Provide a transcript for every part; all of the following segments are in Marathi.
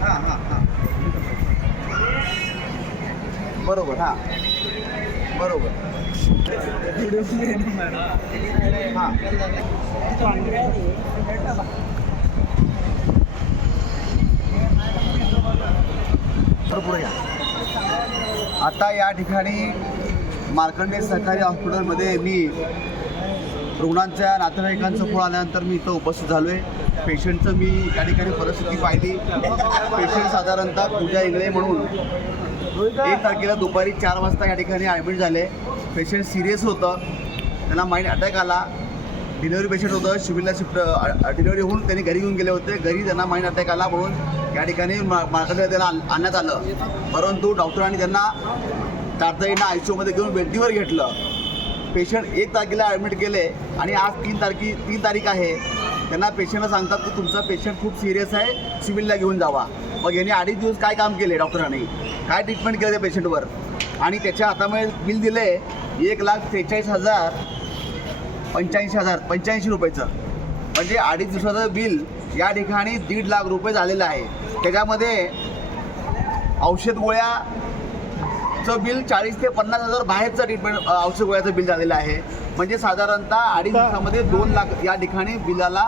हां हां हां बरोबर हां. बरोबर. हां पुढे घ्या आता या ठिकाणी मार्कंडे सरकारी हॉस्पिटलमध्ये मी रुग्णांच्या नातेवाईकांचं फोन आल्यानंतर मी इथं उपस्थित झालो आहे पेशंटचं मी या ठिकाणी परिस्थिती पाहिली. पेशंट साधारणतः पूजा इंगळे म्हणून एक तारखेला दुपारी चार वाजता या ठिकाणी ॲडमिट झाले. पेशंट सिरियस होतं. त्यांना माइंड अटॅक आला. डिलिव्हरी पेशंट होतं. सिव्हिलला शिफ्ट डिलिव्हरी होऊन त्यांनी घरी घेऊन गेले होते. घरी त्यांना माइंड अटॅक आला म्हणून या ठिकाणी मा मार्केटला त्यांना आण- आणण्यात आलं. परंतु डॉक्टरांनी त्यांना तातडीनं आय सी यूमध्ये घेऊन बेडीवर घेतलं. पेशंट एक तारखेला ॲडमिट केले आणि आज तीन तारखे तीन तारीख आहे. त्यांना पेशंटला सांगतात की तुमचा पेशंट खूप सिरियस आहे सिव्हिलला घेऊन जावा. मग यांनी अडीच दिवस काय काम केले डॉक्टरांनी? काय ट्रीटमेंट केलं त्या पेशंटवर? आणि त्याच्या हातामध्ये बिल दिले एक लाख त्रेचाळीस हजार पंच्याऐंशी हजार पंच्याऐंशी रुपयाचं. म्हणजे अडीच दिवसाचं बिल या ठिकाणी दीड लाख रुपये झालेलं आहे. त्याच्यामध्ये औषध गोळ्या गोळ्याचं बिल चाळीस ते पन्नास हजार बाहेरचं ट्रीटमेंट औषध गोळ्याचं बिल झालेलं आहे. म्हणजे साधारणतः अडीच दिवसामध्ये दोन लाख या ठिकाणी बिलाला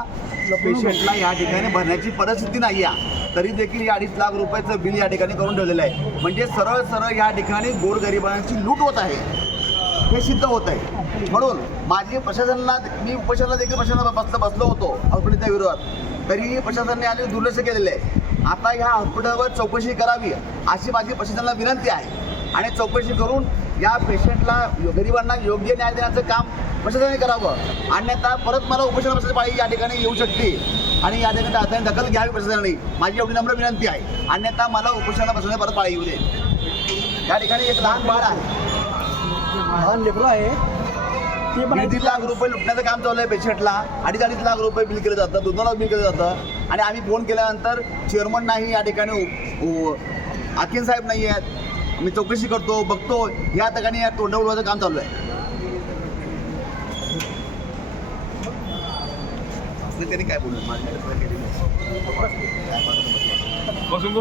पेशंटला या ठिकाणी भरण्याची परिस्थिती नाही आहे. तरी देखील या अडीच लाख रुपयाचं बिल या ठिकाणी करून ठेवलेलं आहे. म्हणजे सरळ सरळ या ठिकाणी गोरगरिबांची लूट होत आहे. हे सिद्ध होत आहे. म्हणून माझी प्रशासनाला मी उपोषणाला देखील प्रशासनाला बसलो बसलो होतो हॉस्पिटलच्या विरोधात. तरीही प्रशासनाने आले दुर्लक्ष केलेले आहे. आता ह्या हॉस्पिटलवर चौकशी करावी अशी माझी प्रशासनाला विनंती आहे. आणि चौकशी करून या पेशंटला गरिबांना योग्य न्याय देण्याचं काम प्रशासनाने करावं. अन्यथा परत मला उपोषण पाळी या ठिकाणी येऊ शकते आणि या ठिकाणी हाताने दखल घ्यावी प्रशासनाने. माझी एवढी नम्र विनंती आहे. अन्यथा मला उपोषणाला बसण्याची परत पाळी येऊ दे. या ठिकाणी एक लहान बाळ आहे. लहान लेकरं आहे. दीड लाख रुपये लुटण्याचं काम चालू आहे पेशंटला. अडीच अडीच लाख रुपये बिल केलं जातं. दोन दोन लाख बिल केलं जातं. आणि आम्ही फोन केल्यानंतर चेअरमन नाही या ठिकाणी. हाकीम साहेब नाही आहेत. आम्ही चौकशी करतो बघतो. या ठिकाणी या तोंड उडवायचं काम चालू आहे. त्यांनी काय बोललं बसून